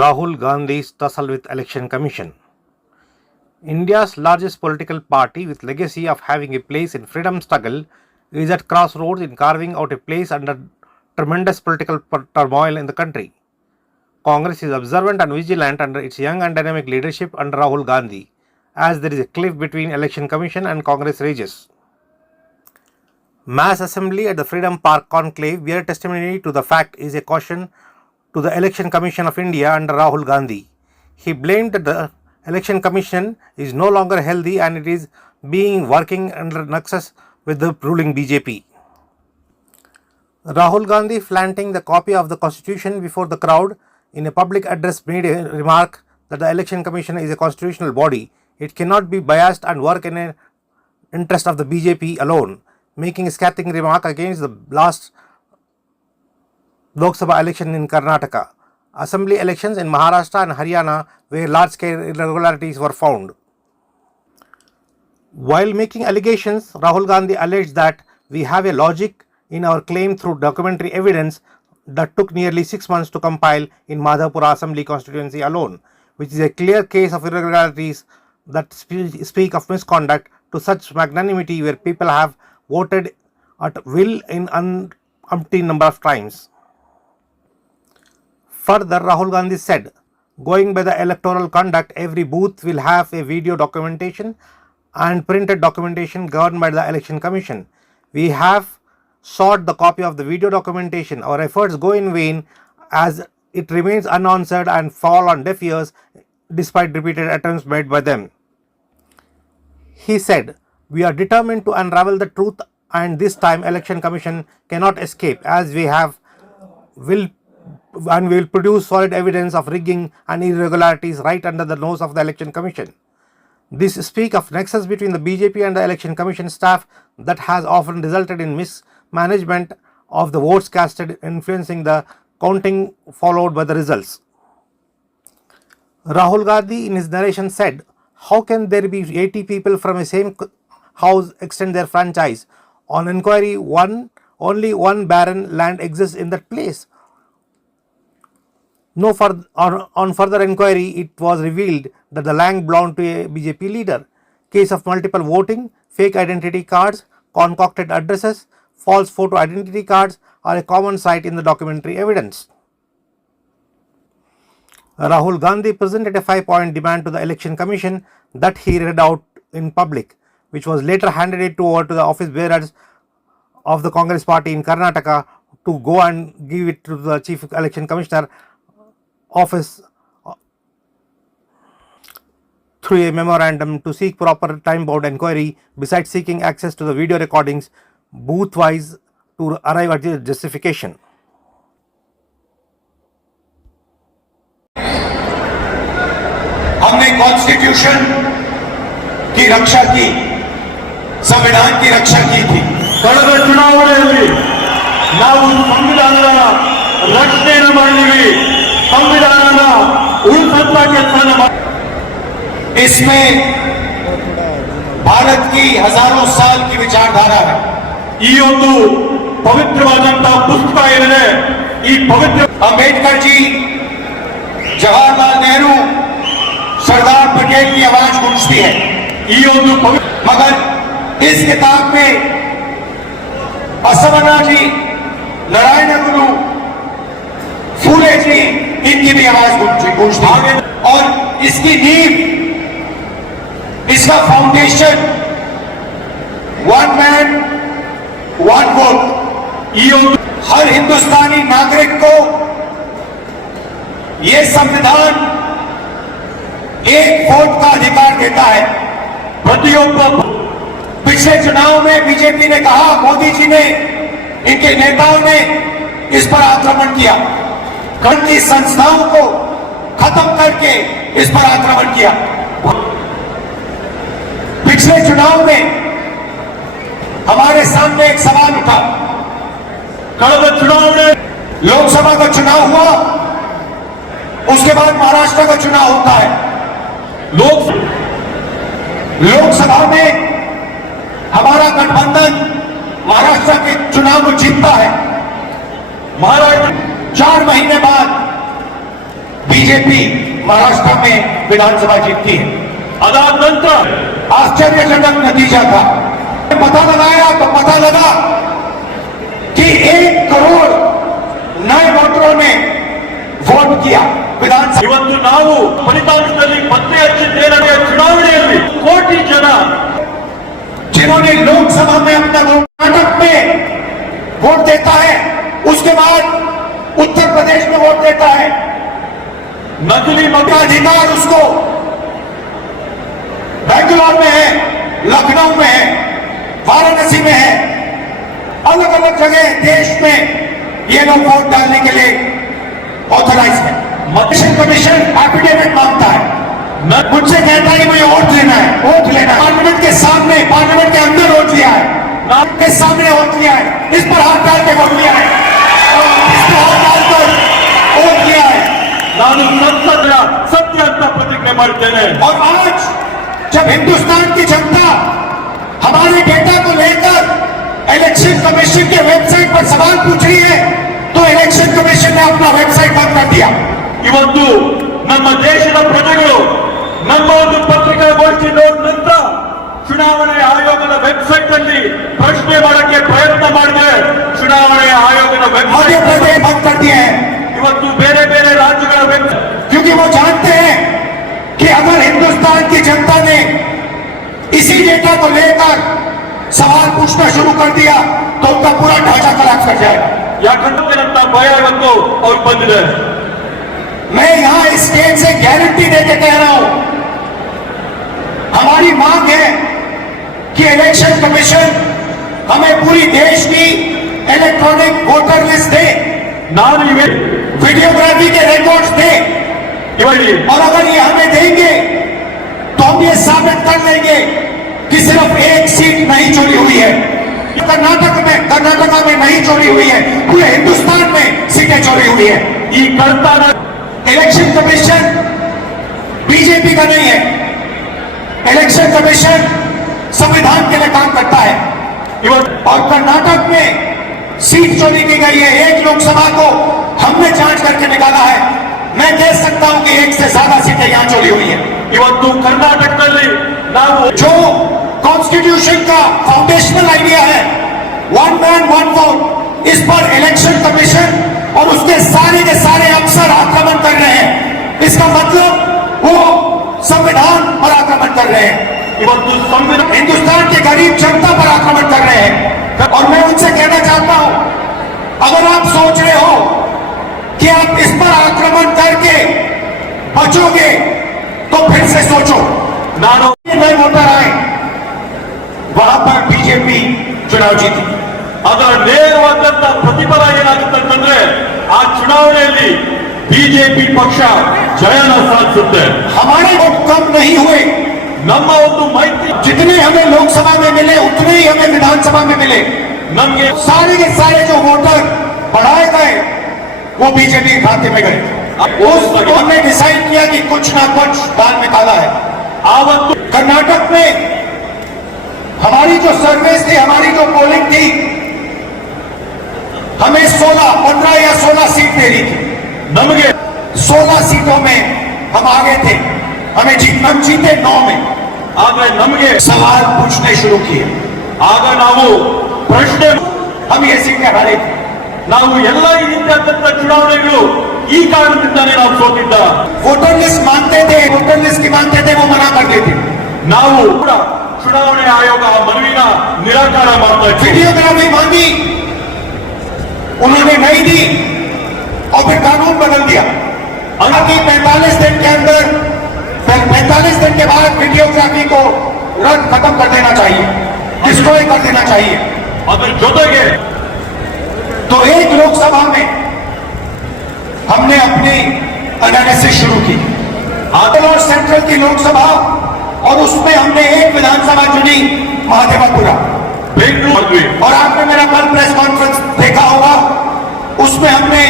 Rahul Gandhi's tussle with Election Commission. India's largest political party with legacy of having a place in freedom struggle is at crossroads in carving out a place under tremendous political turmoil in the country. Congress is observant and vigilant under its young and dynamic leadership under Rahul Gandhi, as there is a cliff between Election Commission and Congress rages. Mass assembly at the Freedom Park conclave bear testimony to the fact is a caution to the Election Commission of India under Rahul Gandhi. He blamed that the Election Commission is no longer healthy and it is being working under nexus with the ruling BJP. Rahul Gandhi, flaunting the copy of the constitution before the crowd, in a public address made a remark that the Election Commission is a constitutional body. It cannot be biased and work in the interest of the BJP alone, making a scathing remark against the last Lok Sabha election in Karnataka, assembly elections in Maharashtra and Haryana where large-scale irregularities were found. While making allegations, Rahul Gandhi alleged that we have a logic in our claim through documentary evidence that took nearly 6 months to compile in Madhapura Assembly constituency alone, which is a clear case of irregularities that speak of misconduct to such magnanimity where people have voted at will in umpteen number of times. Further, Rahul Gandhi said, going by the electoral conduct, every booth will have a video documentation and printed documentation governed by the Election Commission. We have sought the copy of the video documentation. Our efforts go in vain as it remains unanswered and fall on deaf ears despite repeated attempts made by them. He said, we are determined to unravel the truth, and this time Election Commission cannot escape, as we will produce solid evidence of rigging and irregularities right under the nose of the Election Commission. This speaks of nexus between the BJP and the Election Commission staff that has often resulted in mismanagement of the votes casted, influencing the counting followed by the results. Rahul Gandhi in his narration said, how can there be 80 people from the same house extend their franchise? On inquiry, only one barren land exists in that place. On further inquiry, it was revealed that the land belonged to a BJP leader. Case of multiple voting, fake identity cards, concocted addresses, false photo identity cards are a common sight in the documentary evidence. Rahul Gandhi presented a 5-point demand to the Election Commission that he read out in public, which was later handed over to the office bearers of the Congress party in Karnataka to go and give it to the Chief Election Commissioner office through a memorandum to seek proper time-bound inquiry, besides seeking access to the video recordings booth-wise to arrive at the justification. हमने constitution की रक्षा की, संविधान की रक्षा की थी. ಕಳೆದ ಚುನಾವಣೆಯಲ್ಲಿ ನಾವು ಸಂವಿಧಾನದ ರಕ್ಷಣೆಯನ್ನು ಮಾಡಿದ್ವಿ, ಸಂವಿಧಾನದ ಉಳಿಸಂತ ಕೆಲಸವನ್ನು ಮಾಡಿ. इसमें भारत की हजारों साल की विचारधारा है. ಈ ಒಂದು ಪವಿತ್ರವಾದಂತಹ ಪುಸ್ತಕ ಏನಿದೆ, ಈ ಪವಿತ್ರ अंबेडकर जी, जवाहरलाल नेहरू, सरदार पटेल की आवाज गूंजती है. ಈ ಒಂದು मगर इस किताब में बसवण्णा जी, नारायण गुरु, फूले जी, इनकी भी आवाज गूंजती है. और इसकी नींव, इसका foundation one man one vote. हर हिंदुस्तानी नागरिक को यह संविधान एक वोट का अधिकार देता है. पिछले चुनाव में बीजेपी ने कहा, मोदी जी ने, इनके नेताओं ने इस पर आक्रमण किया, गण की संस्थाओं को खत्म करके इस पर आक्रमण किया. पिछले चुनाव में हमारे सामने एक सवाल उठा. कಳೆದ चुनाव में लोकसभा का चुनाव हुआ, उसके बाद महाराष्ट्र का चुनाव होता है. लोकसभा में महाराष्ट्र के चुनाव को जीतता है, महाराष्ट्र 4 महीने बाद बीजेपी महाराष्ट्र में विधानसभा जीतती है। अदाद नंतर आश्चर्यजनक नतीजा था। पता लगाया तो पता लगा कि 1 करोड़ नए वोटरों ने वोट किया विधानसभा। ಇವತ್ತು ನಾವು ಫಲಿತಾಂಶದಲ್ಲಿ ಪತ್ತೆ ಹಚ್ಚಿದ್ದೇನೆಂದರೆ ಚುನಾವಣೆಯಲ್ಲಿ ಕೋಟಿ ಜನ जिन्होंने लोकसभा में अपना वोट कर्नाटक में वोट देता है, उसके बाद उत्तर प्रदेश में वोट देता है, ನಕಲಿ का ಮತ अधिकार उसको बेंगलोर में है, लखनऊ में है, वाराणसी में है, अलग अलग जगह देश में ये लोग वोट डालने के लिए ऑथराइज है। इलेक्शन कमीशन एफिडेविट मांगता है, मुझसे कहता है मुझे वोट लेना है, वोट लेना है। पार्लियामेंट के सामने, पार्लियामेंट के अंदर वोट लिया है, के सामने वोट लिया है, इस पर हाथ डाल के वोट लिया है, इस पर हाथ डालकर वोट लिया है। ನಾನು ಸಂಸದರ ಸತ್ಯ ಅಂತ ಪ್ರತಿಜ್ಞೆ ಮಾಡ್ತೇನೆ और आज जब हिंदुस्तान की जनता हमारे डेटा को लेकर इलेक्शन कमीशन के वेबसाइट पर सवाल पूछ रही है, तो इलेक्शन कमीशन ने अपना वेबसाइट बंद कर दिया। ಇವತ್ತು ನಮ್ಮ ದೇಶದ ಪ್ರಜೆಗಳು ನಮ್ಮ ಒಂದು ಪತ್ರಿಕಾಗೋಷ್ಠಿ ನೋಡಿದ ನಂತರ ಚುನಾವಣೆ ಆಯೋಗದ ವೆಬ್ಸೈಟ್ ಅಲ್ಲಿ ಪ್ರಶ್ನೆ ಮಾಡಕ್ಕೆ ಪ್ರಯತ್ನ ಮಾಡಿದ್ರೆ ಚುನಾವಣೆ ಆಯೋಗದ मध्य ವೆಬ್ಸೈಟ್ प्रदेश बंद कर दिए हैं, ಇವತ್ತು ಬೇರೆ ಬೇರೆ ರಾಜ್ಯಗಳ ವೆಬ್ಸೈಟ್ क्योंकि वो जानते हैं कि अगर हिंदुस्तान की जनता ने इसी डेटा को लेकर सवाल पूछना शुरू कर दिया तो उनका पूरा ढांचा खराब कर जाएगा। ಯಾಕಂದ್ರೆ ಅಂತ ಭಯ ಇವತ್ತು ಅವ್ರಿಗೆ ಬಂದಿದೆ मैं यहां इस स्टेज से गारंटी देके कह रहा हूं, हमारी मांग है कि इलेक्शन कमीशन हमें पूरी देश की इलेक्ट्रॉनिक वोटर लिस्ट दे, ನಾನು वीडियोग्राफी के रिकॉर्ड्स दे, ಇವರಿಗೆ और अगर ये हमें देंगे तो हम ये साबित कर लेंगे कि सिर्फ 1 सीट नहीं चोरी हुई है, कर्नाटका में नहीं चोरी हुई है, पूरे हिंदुस्तान में सीटें चोरी हुई है। ಈ ಕರ್ತಾನ इलेक्शन कमीशन बीजेपी का नहीं है, इलेक्शन कमीशन संविधान के लिए काम करता है। ಇವತ್ತು और कर्नाटक में सीट चोरी की गई है, 1 लोकसभा को हमने जांच करके निकाला है। मैं कह सकता हूं कि 1 से ज्यादा सीटें यहां चोरी हुई है। ಇವತ್ತು ಕರ್ನಾಟಕದಲ್ಲಿ ನಾವು जो कॉन्स्टिट्यूशन का फाउंडेशनल आइडिया है, 1 मैन 1 वोट, इस पर इलेक्शन कमीशन और उसके सारे के सारे अफसर आक्रमण कर रहे हैं। इसका मतलब वो संविधान पर आक्रमण कर रहे हैं, ಇವತ್ತು ಸಂವಿಧಾನ हिंदुस्तान के गरीब जनता पर आक्रमण कर रहे हैं। और मैं उनसे कहना चाहता हूं, अगर आप सोच रहे हो कि आप इस पर आक्रमण करके बचोगे तो फिर से सोचो। ನಾನು नए वोटर आए, वहां पर बीजेपी चुनाव जीती, ಅದರ ನೇರವಾದಂತ ಪ್ರತಿಫಲ ಏನಾಗುತ್ತೆ ಅಂತಂದ್ರೆ ಆ ಚುನಾವಣೆಯಲ್ಲಿ ಬಿಜೆಪಿ ಪಕ್ಷ ಜಯನ ಸಾಧಿಸುತ್ತೆ हमारे वोट कम नहीं हुए, ನಮ್ಮ ಒಂದು ಮೈತ್ರಿ जितने हमें लोकसभा में मिले उतने ही हमें विधानसभा में मिले। ನಮ್ಗೆ सारे के सारे जो वोटर बढ़ाए गए वो बीजेपी के खाते में गए। हमने डिसाइड किया कि कुछ ना कुछ दाल में काला है। ಆವತ್ತು कर्नाटक में हमारी जो सर्विस थी, हमारी जो पोलिंग थी, हमें 15 या 16 सीट दे रही थी। ನಮಗೆ 16 सीटों में हम आगे थे, हम जीते 9 में। ಆದ್ರೆ ನಮಗೆ सवाल पूछने शुरू किए, ಆಗ ನಾವು ಪ್ರಶ್ನೆ हम ये सीटें हारे थे। ನಾವು ಎಲ್ಲ ಈ ರೀತಿಯಾದಂತ ಚುನಾವಣೆಗಳು ಈ ಕಾರಣದಿಂದಾನೇ ನಾವು ಸೋತಿದ್ದ वोटर लिस्ट मांगते थे, वोटर लिस्ट की मांगते थे, वो मना कर देते। ನಾವು ಕೂಡ ಚುನಾವಣೆ ಆಯೋಗ ಆ ಮನವಿನ ನಿರಾಕಾರ ಮಾಡ್ತಾ ಇದ್ದೀವಿ वीडियोग्राफी मांगी, उन्होंने नहीं दी और फिर कानून बदल दिया। हालांकि 45 दिन के अंदर, 45 दिन के बाद वीडियोग्राफी को रद्द खत्म कर देना चाहिए, डिस्ट्रॉय कर देना चाहिए। ಅದರ जೊತೆಗೆ तो एक लोकसभा में हमने अपनी एनालिसिस शुरू की, आदल और सेंट्रल की लोकसभा, और उसमें हमने एक विधानसभा चुनी, महादेवापुरा। ಬೆಂಗಳೂರು ಮಾಡಿದ್ವಿ और आपने मेरा कल प्रेस कॉन्फ्रेंस देखा होगा, उसमें हमने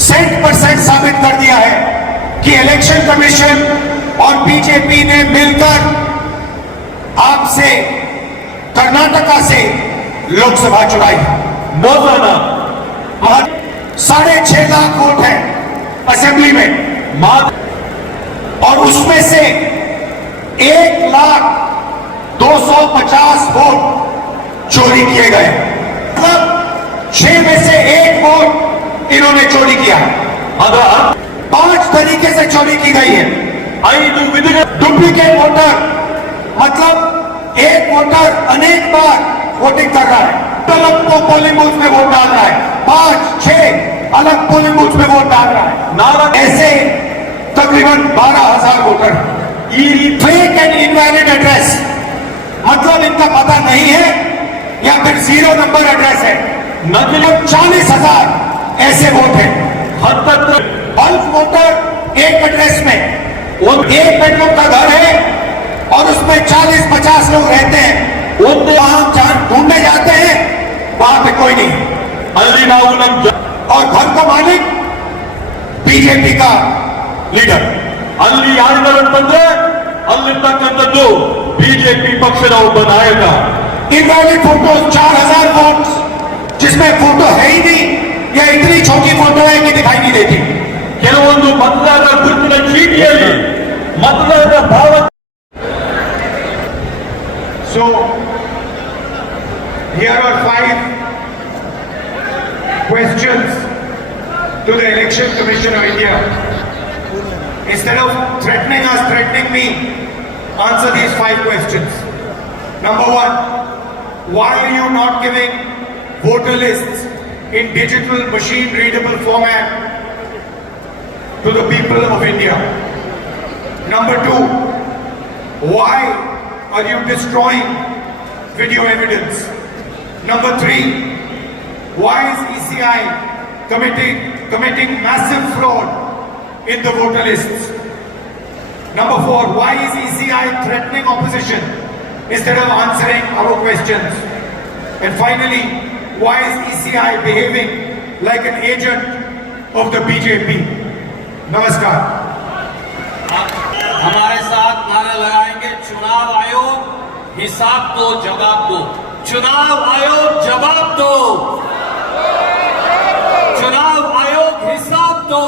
100% साबित कर दिया है कि इलेक्शन कमीशन और बीजेपी ने मिलकर आपसे कर्नाटका से लोकसभा चुनाई। మోసాన 6.5 लाख वोट है असेंबली में, మా और उसमें से 1,250,000 वोट चोरी किए गए। मतलब 6 में से 1 वोट इन्होंने चोरी किया। అద 5 तरीके से चोरी की गई है। 5 విధిగా डुप्लीकेट वोटर, मतलब एक वोटर अनेक बार वोटिंग कर रहा है, अलग पोलिंग बूथ में वोट डाल रहा है, 5-6 अलग पोलिंग बूथ में वोट डाल रहा है। నాలుగు ऐसे तकरीबन 12,000 वोटर। ఈ రీతి फेक एंड इनवैलिड एड्रेस, मतलब इनका पता नहीं है या फिर 0 नंबर एड्रेस है। నకిలీ 40,000 ऐसे वोट है। హత్తత్ర बल्क वोटर एक एड्रेस में, एक बेडरूम का घर है और उसमें 40-50 लोग रहते हैं। ಒಂದೇ वहां ढूंढने जाते हैं, वहां पे कोई नहीं, ಅಲ್ಲಿ ನಾವು ನಮ್ಮ और घर का मालिक बीजेपी का लीडर। ಅಲ್ಲಿ ಯಾರಿದ್ದಾರೆ ಅಂತಂದ್ರೆ ಅಲ್ಲಿರ್ತಕ್ಕಂಥದ್ದು ಬಿಜೆಪಿ ಪಕ್ಷದ ಒಬ್ಬ ನಾಯಕ इनवैलिड फोटो 4,000 वोट जिसमें फोटो है ही नहीं, या इतनी छोटी फोटो है कि दिखाई नहीं देती। ಕೆಲವೊಂದು ಮತದಾರರ ಗುರುತಿನ ಚೀಟಿಯಲ್ಲಿ ಮತದಾರರ ಭಾವ So, here are 5 questions to the Election Commission of India. Instead of threatening us, threatening me, answer these 5 questions. Number 1, why are you not giving voter lists in digital machine readable format to the people of India? Number 2, why are you destroying video evidence? Number 3, why is ECI committing massive fraud in the voter lists? Number 4, why is ECI threatening opposition instead of answering our questions? And finally, why is ECI behaving like an agent of the BJP? Namaskar. हमारे साथ नारा लगाएंगे, चुनाव आयोग हिसाब दो, जवाब दो। चुनाव आयोग जवाब दो, चुनाव आयोग हिसाब दो।